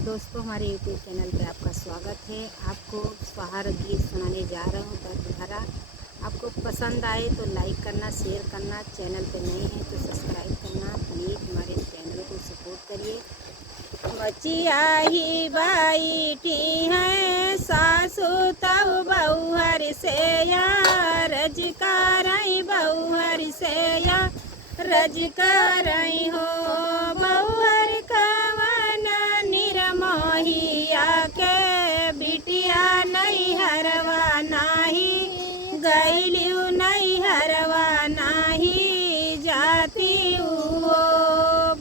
Hello दोस्तों, हमारे YouTube channel पे आपका स्वागत है। आपको सुहार गीत सुनाने जा रहा हूँ दर्द भरा। आपको पसंद आए तो लाइक करना, शेयर करना, चैनल पे नए हैं तो सब्सक्राइब करना। प्लीज़ हमारे चैनल को सपोर्ट करिए। बचिया ही बैठी हैं सासू तब बहुहर से या रजकारई बहुहर से या रजकारई हो बहुहर कवन निरमोहिया के बिटिया नहीं हरवा नाही गैलियू नहीं हरवा नाही जाती हो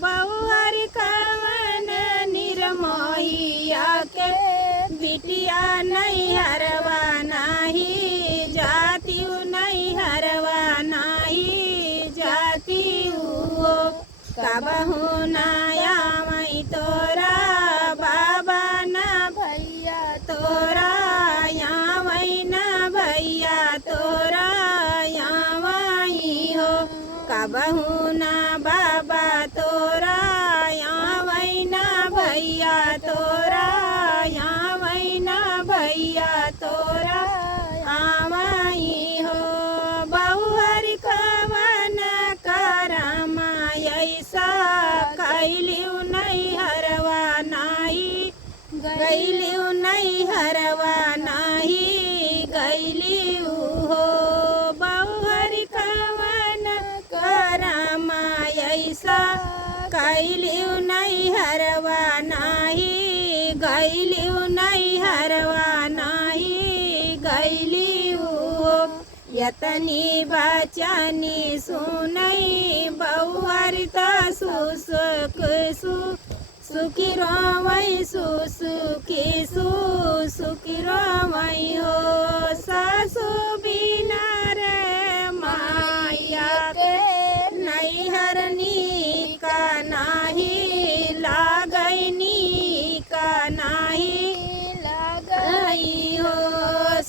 बहुहर कवन निरमोहिया के बिटिया नहीं हरवा नाही जाती नहीं हरवा नाही जाती हो कबहू नाया मई तोरा बाबा ना भैया तोरा या वही ना भैया तोरा या वही हो कबहू ना बाबा तोरा या वही ना भैया तोरा या वही ना भैया तोरा आवाई हो बहुहर कवन करमा ऐसा कैलियू नहीं हरवा नाही गैलियू नहीं हरवा नाही गैलियू हो बहुहर कवन करमा ऐसा कैलियू नहीं हरवा नाही गैलियू नहीं हरवा नाही गैलियू हो यतनी बचनी सुनई बहुहर सुसुक सुखी रोवई सुसुकी सुखी रोवई हो सासु बिना रे माया के नैहरनी का नाही लागैनी का नाही लागई हो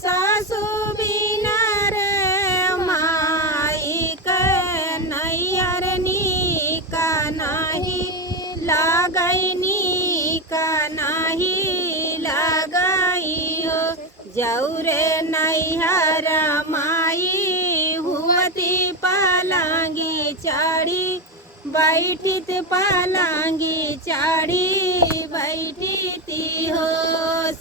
सासु बिना रे माई के नैहरनी का नाही लागैनी का नाही लागई हो जौरे नैहर माई हुवती पालांगी चाड़ी बैठित पालांगी चाड़ी बैठिती हो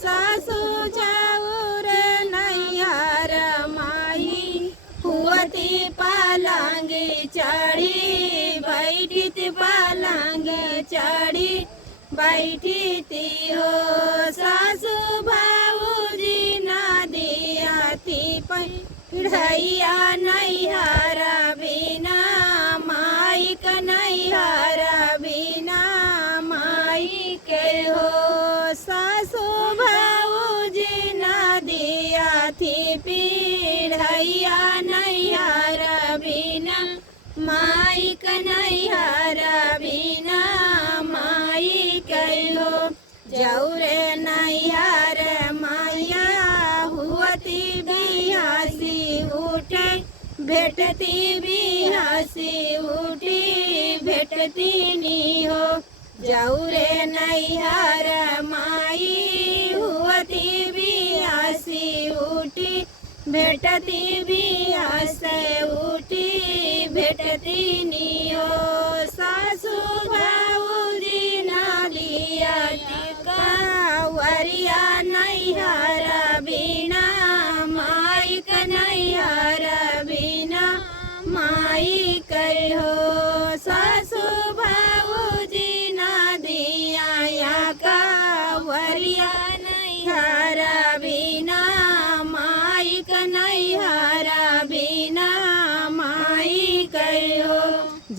सासू जाऊर नैहर माई हुवती पालांगी चाड़ी बैठित पालांगी चाड़ी बैठिती हो सासू भाऊजी ना दियाती पढ़ैया नैहर बिना माई का नैहर बिना माई के हो सासू भाऊजी ना दियाती पढ़ैया नैहर बिना माई का नैहर बिना माई के हो जौरे नैहर माया हुवती बिहासी उठे भेटती बिहासी उठी भेटती नी हो जौरे नैहर माई हुवती बिहासी उठी भेटती बिहासे उठी भेटती नी हो सासू भाऊजी ना लियाती कावरिया नैहर बिना माई का नैहर बिना माई कई हो सासू भाऊजी ना दिया कावरिया नैहर बिना माई का नैहर बिना माई कई हो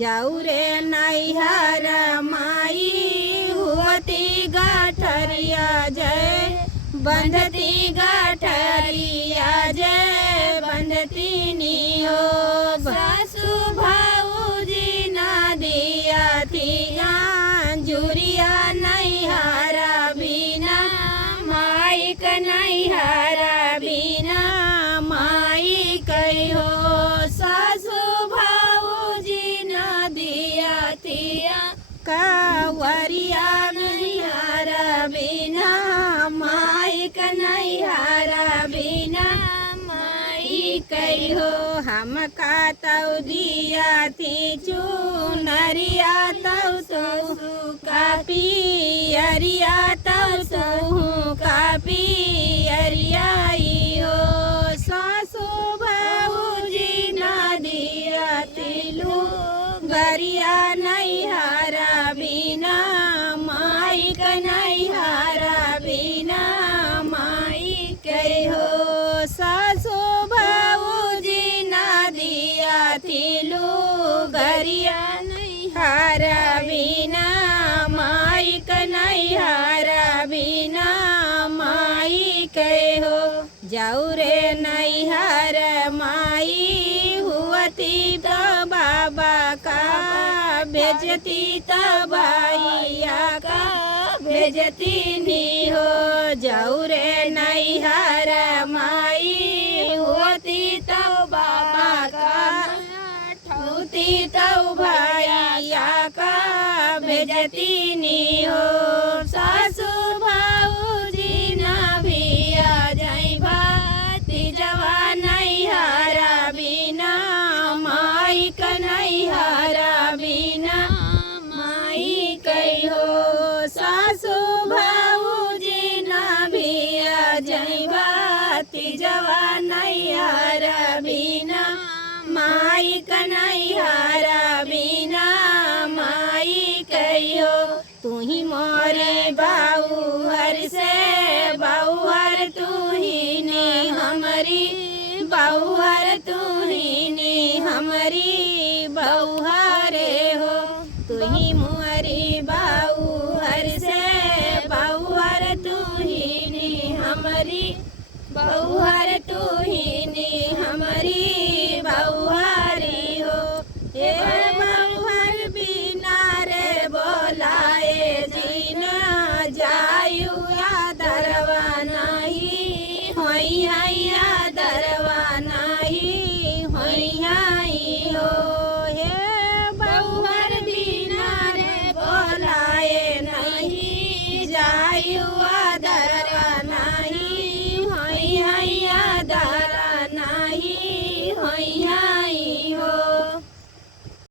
जौरे नैहर माई हुवती गाठरिया जय बंधती गाठरिया जय बंधती नी हो सासू भाऊजी ना दियाती जुरिया नैहर बिना माई का नैहर बिना माई कई हो सासू भाऊजी ना दियाती कावरिया नैहर बिना माई कन्हैया बिना माई कई हो हम का तौ दिया थी चुनरिया तौ तो कापी अरिया तौ तो कापी अरियाई हो सासू भाऊजी ना दिया तिलू गरिया नैहारा बिना माई कन्हैया बिना माई कई हो सासू भाऊजी ना दिया तिलू गरिया नैहारा बिना माई कन्हैया बिना माई कई हो जाऊ रे नैहर माई हुआती तो बाबा का भेजती तो भैया का भेजती नी हो जाऊ रे नैहर माई होती तो बाबा का ठौती तो भैया का भेजती नी हो सासू भाऊजी ना भी आ जाई भाती जवा नैहरा बिना माई कन्हैया बिना माई कई हो सासू भाऊजी ना भी आ जाई भाती जवा नैहरा बिना माई कन्हैया बिना माई कई हो तू ही मोरे बाऊहर से बाऊहर तू ही ने हमारी बाऊहर तू ही ने हमारी बाऊहरे हो तू ही मोरी बाऊहर से बाऊहर तू ही ने हमारी बाऊहर तू ही ने हमारी बाऊहरी हो हे बाऊहर बिना रे बोलाए जीना जायु आदरवा नाही होई आदरवा नाही होई हो हे बाऊहर बिना रे बोलाए नहीं जायु